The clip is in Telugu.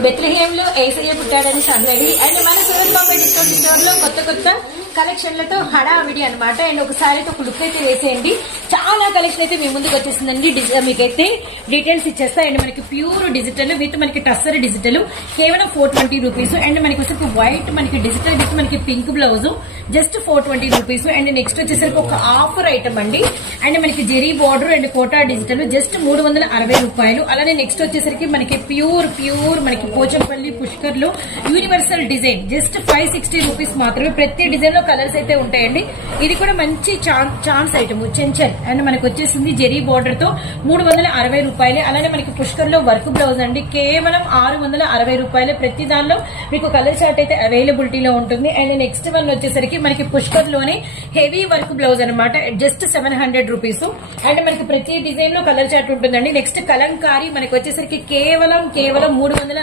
బెత్లెహేంలో యేసయ్య పుట్టాడని సందడి అండ్ మన సూరత్ బాంబే డిస్కౌంట్ స్టోర్ లో కొత్త కలెక్షన్లతో హడావిడి అనమాట. అండ్ ఒకసారి అయితే ఒక లుక్ అయితే వేసేయండి. చాలా కలెక్షన్ అయితే మీ ముందుకు వచ్చేసిందండి. మీకైతే డీటెయిల్స్ ఇచ్చేస్తా. అండ్ మనకి ప్యూర్ డిజిటల్ విత్ మనకి టస్సర్ డిజిటల్ కేవలం 420 రూపీస్. అండ్ మనకి వచ్చేసరికి వైట్ మనకి డిజిటల్ విత్ మనకి pink blouse just 420 rupees. And next వచ్చేసరికి ఒక ఆఫర్ ఐటమ్ అండి. అండ్ మనకి zari border and Kota digital just 360 రూపాయలు. అలానే నెక్స్ట్ వచ్చేసరికి మనకి ప్యూర్ మనకి పోచంపల్లి పుష్కర్ లో యూనివర్సల్ డిజైన్ జస్ట్ 560 రూపీస్ మాత్రమే. ప్రతి డిజైన్ లో కలర్స్ అయితే ఉంటాయండి. ఇది కూడా మంచి ఛాన్స్ ఐటమ్ చెంచల్. అండ్ మనకి వచ్చేసింది జెరీ బార్డర్ తో 360 రూపాయలే. అలానే మనకి పుష్కర్ లో వర్క్ బ్లౌజ్ అండి కేవలం 660 రూపాయలే. ప్రతి దానిలో మీకు కలర్ చార్ట్ అయితే అవైలబిలిటీలో ఉంటుంది. అండ్ నెక్స్ట్ వన్ వచ్చేసరికి మనకి పుష్కర్ లోనే హెవీ వర్క్ బ్లౌజ్ అనమాట జస్ట్ 700 రూపీస్. అండ్ మనకి ప్రతి డిజైన్ లో కలర్ చార్ట్ ఉంటుందండి. నెక్స్ట్ కలంకారీ మనకి వచ్చేసరికి కేవలం 340